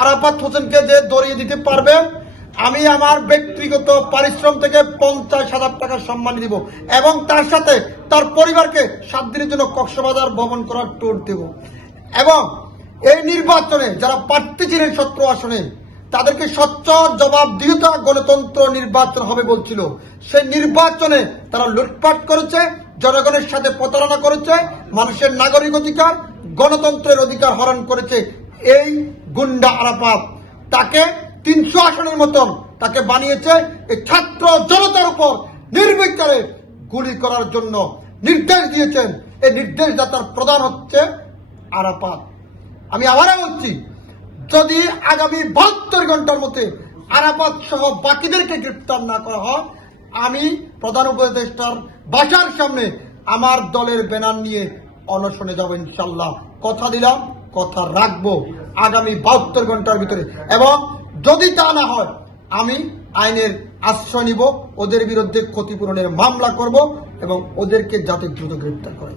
আরাফাত হোসেনকে যে দরিয়ে দিতে পারবে, আমি আমার ব্যক্তিগত পরিশ্রম থেকে পঞ্চাশ হাজার টাকা সম্মান দিব এবং তার সাথে তার পরিবারকে সাত দিনের জন্য কক্সবাজার ভ্রমণ করার ট্যুর দেব। এবং এই নির্বাচনে যারা প্রার্থী ছিলেন সত্র আসনে, তাদেরকে স্বচ্ছ জবাবদিহিতা গণতন্ত্র নির্বাচন হবে বলছিল। সেই নির্বাচনে তারা লুটপাট করেছে, জনগণের সাথে প্রতারণা করেছে, মানুষের নাগরিক অধিকার, গণতন্ত্রের অধিকার হরণ করেছে। এই গুন্ডা আরাফাত। তাকে তিনশো আসনের মতন তাকে বানিয়েছে এই ছাত্র জনতার উপর নির্বিচারে গুলি করার জন্য নির্দেশ দিয়েছেন। এই নির্দেশদাতার প্রধান হচ্ছে আরাফাত। আমি আবারও বলছি, যদি আগামী বাহাত্তর ঘণ্টার মধ্যে আরাফাত সহ বাকিদেরকে গ্রেপ্তার না করা হয়, আমি প্রধান উপদেষ্টার বাসার সামনে আমার দলের ব্যানার নিয়ে অনশনে যাব ইনশাল্লাহ। কথা দিলাম। কথা রাখব আগামী বাহাত্তর ঘণ্টার ভিতরে। এবং যদি তা না হয়, আমি আইনের আশ্রয় নিব, ওদের বিরুদ্ধে ক্ষতিপূরণের মামলা করব এবং ওদেরকে যাতে দ্রুত গ্রেপ্তার করে।